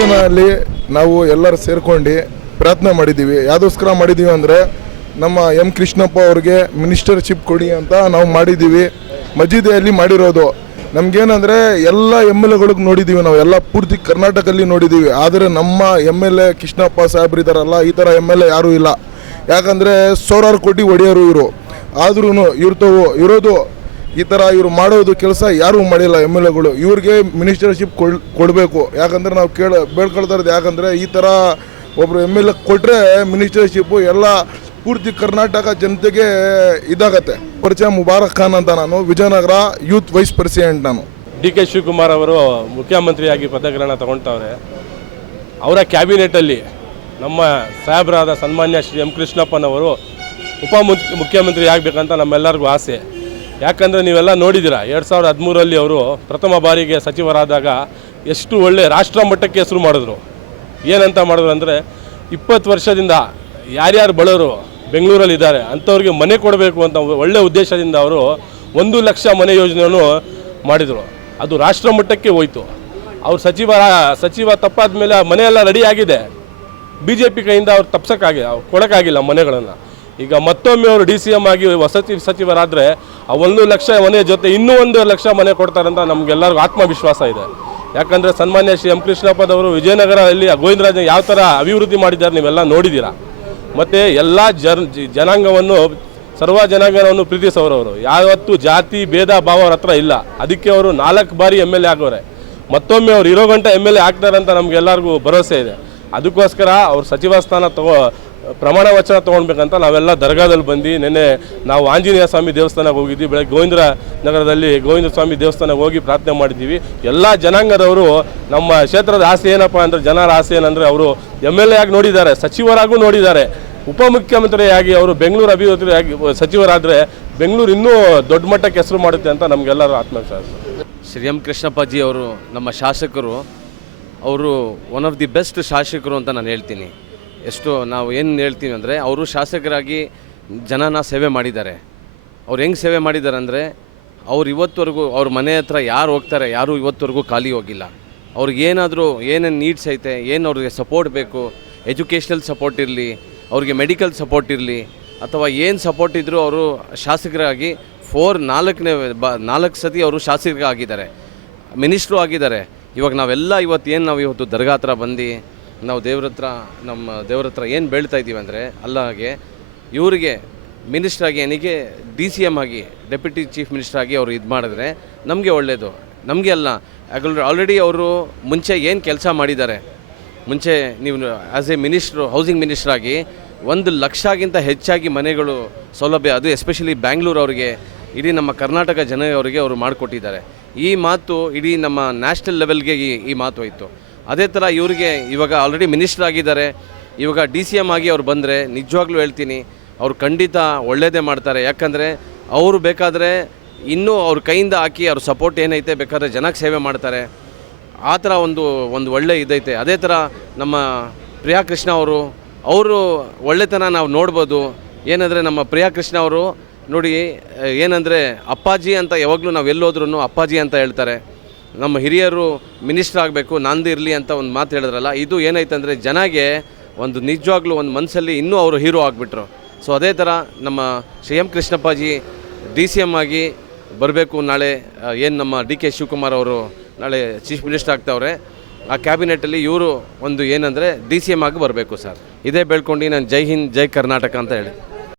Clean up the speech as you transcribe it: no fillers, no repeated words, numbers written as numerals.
ದೇವಸ್ಥಾನದಲ್ಲಿ ನಾವು ಎಲ್ಲರೂ ಸೇರ್ಕೊಂಡು ಪ್ರಯತ್ನ ಮಾಡಿದ್ದೀವಿ. ಯಾವುದೋಸ್ಕರ ಮಾಡಿದ್ದೀವಿ ಅಂದರೆ ನಮ್ಮ ಕೃಷ್ಣಪ್ಪ ಅವ್ರಿಗೆ ಮಿನಿಸ್ಟರ್ಶಿಪ್ ಕೊಡಿ ಅಂತ ನಾವು ಮಾಡಿದ್ದೀವಿ. ಮಜೀದಿಯಲ್ಲಿ ಮಾಡಿರೋದು ನಮಗೇನಂದರೆ ಎಲ್ಲ MLAಗಳಿಗೆ ನೋಡಿದ್ದೀವಿ, ನಾವು ಎಲ್ಲ ಪೂರ್ತಿ ಕರ್ನಾಟಕದಲ್ಲಿ ನೋಡಿದ್ದೀವಿ. ಆದರೆ ನಮ್ಮ MLA ಕೃಷ್ಣಪ್ಪ ಸಾಹೇಬ್ರು ಇದ್ದಾರಲ್ಲ, ಈ ಥರ MLA ಯಾರೂ ಇಲ್ಲ. ಯಾಕಂದರೆ ಸಾವಿರಾರು ಕೋಟಿ ಒಡೆಯರು ಇವರು. ಆದ್ರೂ ಇರೋದು ಈ ಥರ ಇವರು ಮಾಡೋದು ಕೆಲಸ ಯಾರೂ ಮಾಡಿಲ್ಲ. MLAಗಳು ಇವ್ರಿಗೆ ಮಿನಿಸ್ಟರ್ಶಿಪ್ ಕೊಡಬೇಕು. ಯಾಕಂದರೆ ನಾವು ಬೇಡ್ಕೊಳ್ತಾ ಇರೋದು, ಯಾಕಂದರೆ ಈ ಥರ ಒಬ್ಬರು MLA ಕೊಟ್ಟರೆ ಮಿನಿಸ್ಟರ್ಶಿಪ್ಪು ಎಲ್ಲ ಪೂರ್ತಿ ಕರ್ನಾಟಕ ಜನತೆಗೆ ಇದಾಗತ್ತೆ. ಪರಿಚಯ ಮುಬಾರಕ್ ಖಾನ್ ಅಂತ, ನಾನು ವಿಜಯನಗರ ಯೂತ್ ವೈಸ್ ಪ್ರೆಸಿಡೆಂಟ್. ನಾನು DK ಶಿವಕುಮಾರ್ ಅವರು ಮುಖ್ಯಮಂತ್ರಿಯಾಗಿ ಪದಗ್ರಹಣ ತಗೊಳ್ತವ್ರೆ. ಅವರ ಕ್ಯಾಬಿನೆಟಲ್ಲಿ ನಮ್ಮ ಸಾಹೇಬರಾದ ಸನ್ಮಾನ್ಯ ಶ್ರೀ ಕೃಷ್ಣಪ್ಪನವರು ಮುಖ್ಯಮಂತ್ರಿ ಆಗಬೇಕಂತ ನಮ್ಮೆಲ್ಲರಿಗೂ ಆಸೆ. ಯಾಕಂದರೆ ನೀವೆಲ್ಲ ನೋಡಿದ್ದೀರಾ, 2013ರಲ್ಲಿ ಅವರು ಪ್ರಥಮ ಬಾರಿಗೆ ಸಚಿವರಾದಾಗ ಎಷ್ಟು ಒಳ್ಳೆ ರಾಷ್ಟ್ರ ಮಟ್ಟಕ್ಕೆ ಹೆಸರು ಮಾಡಿದ್ರು. ಏನಂತ ಮಾಡಿದ್ರು ಅಂದರೆ 20 ವರ್ಷದಿಂದ ಯಾರ್ಯಾರು ಬಡವರು ಬೆಂಗಳೂರಲ್ಲಿ ಇದ್ದಾರೆ ಅಂಥವ್ರಿಗೆ ಮನೆ ಕೊಡಬೇಕು ಅಂತ ಒಳ್ಳೆಯ ಉದ್ದೇಶದಿಂದ ಅವರು 1 ಲಕ್ಷ ಮನೆ ಯೋಜನೆಯನ್ನು ಮಾಡಿದರು. ಅದು ರಾಷ್ಟ್ರ ಮಟ್ಟಕ್ಕೆ ಹೋಯಿತು. ಅವ್ರು ಸಚಿವ ತಪ್ಪಾದ ಮೇಲೆ ಮನೆಯೆಲ್ಲ ರೆಡಿ ಆಗಿದೆ. BJP ಕೈಯಿಂದ ಅವ್ರು ಕೊಡೋಕ್ಕಾಗಿಲ್ಲ ಮನೆಗಳನ್ನು. ಈಗ ಮತ್ತೊಮ್ಮೆ ಅವರು DCM ಆಗಿ ವಸತಿ ಸಚಿವರಾದರೆ ಆ 1 ಲಕ್ಷ ಮನೆ ಜೊತೆ ಇನ್ನೂ 1 ಲಕ್ಷ ಮನೆ ಕೊಡ್ತಾರಂತ ನಮಗೆಲ್ಲರಿಗೂ ಆತ್ಮವಿಶ್ವಾಸ ಇದೆ. ಯಾಕಂದರೆ ಸನ್ಮಾನ್ಯ ಶ್ರೀ ಕೃಷ್ಣಪ್ಪದವರು ವಿಜಯನಗರದಲ್ಲಿ ಗೋವಿಂದರಾಜ ಯಾವ ಥರ ಅಭಿವೃದ್ಧಿ ಮಾಡಿದ್ದಾರೆ ನೀವೆಲ್ಲ ನೋಡಿದ್ದೀರಾ. ಮತ್ತು ಎಲ್ಲ ಜನಾಂಗವನ್ನು ಸರ್ವ ಜನಾಂಗವನ್ನು ಪ್ರೀತಿಸೋರವರು. ಯಾವತ್ತೂ ಜಾತಿ ಭೇದ ಭಾವ ಅವ್ರ ಹತ್ರ ಇಲ್ಲ. ಅದಕ್ಕೆ ಅವರು 4 ಬಾರಿ MLA ಆಗೋರೆ. ಮತ್ತೊಮ್ಮೆ ಅವ್ರು ಇರೋ ಗಂಟೆ MLA ಆಗ್ತಾರಂತ ನಮಗೆಲ್ಲರಿಗೂ ಭರವಸೆ ಇದೆ. ಅದಕ್ಕೋಸ್ಕರ ಅವ್ರು ಸಚಿವ ಸ್ಥಾನ ಪ್ರಮಾಣ ವಚನ ತೊಗೊಳ್ಬೇಕಂತ ನಾವೆಲ್ಲ ದರ್ಗಾದಲ್ಲಿ ಬಂದು ನಿನ್ನೆ ನಾವು ಆಂಜನೇಯ ಸ್ವಾಮಿ ದೇವಸ್ಥಾನಕ್ಕೆ ಹೋಗಿದ್ವಿ. ಬೆಳಗ್ಗೆ ಗೋವಿಂದ ನಗರದಲ್ಲಿ ಗೋವಿಂದ ಸ್ವಾಮಿ ದೇವಸ್ಥಾನಕ್ಕೆ ಹೋಗಿ ಪ್ರಾರ್ಥನೆ ಮಾಡಿದ್ದೀವಿ. ಎಲ್ಲ ಜನಾಂಗದವರು ನಮ್ಮ ಕ್ಷೇತ್ರದ ಆಸೆ ಏನಪ್ಪ ಅಂದರೆ, ಜನರ ಆಸೆ ಏನಂದರೆ ಅವರು MLA ಆಗಿ ನೋಡಿದ್ದಾರೆ, ಸಚಿವರಾಗೂ ನೋಡಿದ್ದಾರೆ. ಉಪಮುಖ್ಯಮಂತ್ರಿಯಾಗಿ ಅವರು ಬೆಂಗಳೂರು ಅಭಿವೃದ್ಧಿಯಾಗಿ ಸಚಿವರಾದರೆ ಬೆಂಗಳೂರು ಇನ್ನೂ ದೊಡ್ಡ ಮಟ್ಟಕ್ಕೆ ಹೆಸರು ಮಾಡುತ್ತೆ ಅಂತ ನಮಗೆಲ್ಲರೂ ಆತ್ಮವಿಶ್ವಾಸ. ಶ್ರೀ ಕೃಷ್ಣಪ್ಪಾಜಿ ಅವರು ನಮ್ಮ ಶಾಸಕರು, ಅವರು ಒನ್ ಆಫ್ ದಿ ಬೆಸ್ಟ್ ಶಾಸಕರು ಅಂತ ನಾನು ಹೇಳ್ತೀನಿ. ಎಷ್ಟು ನಾವು ಏನು ಹೇಳ್ತೀವಿ ಅಂದರೆ, ಅವರು ಶಾಸಕರಾಗಿ ಜನನ ಸೇವೆ ಮಾಡಿದ್ದಾರೆ. ಅವ್ರು ಹೆಂಗೆ ಸೇವೆ ಮಾಡಿದ್ದಾರೆ ಅಂದರೆ, ಅವ್ರು ಇವತ್ತವರೆಗೂ ಅವ್ರ ಮನೆ ಹತ್ರ ಯಾರು ಹೋಗ್ತಾರೆ ಯಾರೂ ಇವತ್ತವರೆಗೂ ಖಾಲಿ ಹೋಗಿಲ್ಲ. ಅವ್ರಿಗೇನಾದರೂ ಏನೇನು ನೀಡ್ಸ್ ಐತೆ, ಏನು ಅವ್ರಿಗೆ ಸಪೋರ್ಟ್ ಬೇಕು, ಎಜುಕೇಷ್ನಲ್ ಸಪೋರ್ಟ್ ಇರಲಿ, ಅವ್ರಿಗೆ ಮೆಡಿಕಲ್ ಸಪೋರ್ಟ್ ಇರಲಿ, ಅಥವಾ ಏನು ಸಪೋರ್ಟ್ ಇದ್ದರೂ ಅವರು ಶಾಸಕರಾಗಿ 4 ಸತಿ ಅವರು ಶಾಸಕರಾಗಿದ್ದಾರೆ, ಮಿನಿಸ್ಟ್ರು ಆಗಿದ್ದಾರೆ. ಇವಾಗ ನಾವೆಲ್ಲ ಇವತ್ತು ದರ್ಗಾ ಹತ್ರ ಬಂದು ನಾವು ನಮ್ಮ ದೇವ್ರ ಹತ್ರ ಏನು ಬೇಳ್ತಾ ಇದ್ದೀವಿ ಅಂದರೆ, ಅಲ್ಲಾಗೆ ಇವರಿಗೆ ಮಿನಿಸ್ಟ್ರಾಗಿ ಏನಿಗೆ DCM ಆಗಿ ಡೆಪ್ಯೂಟಿ ಚೀಫ್ ಮಿನಿಸ್ಟರ್ ಆಗಿ ಅವರು ಇದು ಮಾಡಿದ್ರೆ ನಮಗೆ ಒಳ್ಳೆಯದು. ನಮಗೆ ಅಲ್ಲ, ಆಲ್ರೆಡಿ ಅವರು ಮುಂಚೆ ಏನು ಕೆಲಸ ಮಾಡಿದ್ದಾರೆ, ಮುಂಚೆ ನೀವು ಆ್ಯಸ್ ಎ ಮಿನಿಸ್ಟ್ರು, ಹೌಸಿಂಗ್ ಮಿನಿಸ್ಟ್ರಾಗಿ 1 ಲಕ್ಷಕ್ಕಿಂತ ಹೆಚ್ಚಾಗಿ ಮನೆಗಳು ಸೌಲಭ್ಯ, ಅದು ಎಸ್ಪೆಷಲಿ ಬ್ಯಾಂಗ್ಳೂರು ಅವರಿಗೆ, ಇಡೀ ನಮ್ಮ ಕರ್ನಾಟಕ ಜನರಿಗೆ ಅವರು ಮಾಡಿಕೊಟ್ಟಿದ್ದಾರೆ. ಈ ಮಾತು ಇಡೀ ನಮ್ಮ ನ್ಯಾಷನಲ್ ಲೆವೆಲ್ಗೆ ಈ ಮಾತು ಹೋಯಿತು. ಅದೇ ಥರ ಇವರಿಗೆ ಇವಾಗ ಆಲ್ರೆಡಿ ಮಿನಿಸ್ಟರ್ ಆಗಿದ್ದಾರೆ. ಇವಾಗ DCM ಆಗಿ ಅವ್ರು ಬಂದರೆ ನಿಜವಾಗ್ಲೂ ಹೇಳ್ತೀನಿ, ಅವ್ರು ಖಂಡಿತ ಒಳ್ಳೆಯದೇ ಮಾಡ್ತಾರೆ. ಯಾಕಂದರೆ ಅವರು ಬೇಕಾದರೆ ಇನ್ನೂ ಅವ್ರ ಕೈಯಿಂದ ಹಾಕಿ ಅವ್ರ ಸಪೋರ್ಟ್ ಏನೈತೆ ಬೇಕಾದರೆ ಜನಕ್ಕೆ ಸೇವೆ ಮಾಡ್ತಾರೆ. ಆ ಥರ ಒಂದು ಒಳ್ಳೆ ಇದೈತೆ. ಅದೇ ಥರ ನಮ್ಮ ಪ್ರಿಯಾ ಕೃಷ್ಣ ಅವರು ಒಳ್ಳೆತನ ನಾವು ನೋಡ್ಬೋದು. ಏನಂದರೆ ನಮ್ಮ ಪ್ರಿಯಾ ಕೃಷ್ಣ ಅವರು ನೋಡಿ, ಏನಂದರೆ ಅಪ್ಪಾಜಿ ಅಂತ ಯಾವಾಗಲೂ ನಾವು ಎಲ್ಲೋದ್ರೂ ಅಪ್ಪಾಜಿ ಅಂತ ಹೇಳ್ತಾರೆ. ನಮ್ಮ ಹಿರಿಯರು ಮಿನಿಸ್ಟರ್ ಆಗಬೇಕು ನಂದು ಇರಲಿ ಅಂತ ಒಂದು ಮಾತು ಹೇಳಿದ್ರಲ್ಲ, ಇದು ಏನೈತೆ ಅಂದರೆ ಜನಗೆ ಒಂದು ನಿಜವಾಗ್ಲೂ ಒಂದು ಮನಸ್ಸಲ್ಲಿ ಇನ್ನೂ ಅವರು ಹೀರೋ ಆಗಿಬಿಟ್ರು. ಸೊ ಅದೇ ಥರ ನಮ್ಮ ಶ್ರೀ ಕೃಷ್ಣಪ್ಪಾಜಿ DCM ಆಗಿ ಬರಬೇಕು. ನಾಳೆ ಏನು ನಮ್ಮ DK ಶಿವಕುಮಾರ್ ಅವರು ನಾಳೆ ಚೀಫ್ ಮಿನಿಸ್ಟರ್ ಆಗ್ತಾವ್ರೆ, ಆ ಕ್ಯಾಬಿನೆಟಲ್ಲಿ ಇವರು ಒಂದು ಏನಂದರೆ DCM ಆಗಿ ಬರಬೇಕು ಸರ್. ಇದೇ ಬೇಡ್ಕೊಂಡು ನಾನು ಜೈ ಹಿಂದ್ ಜೈ ಕರ್ನಾಟಕ ಅಂತ ಹೇಳಿ.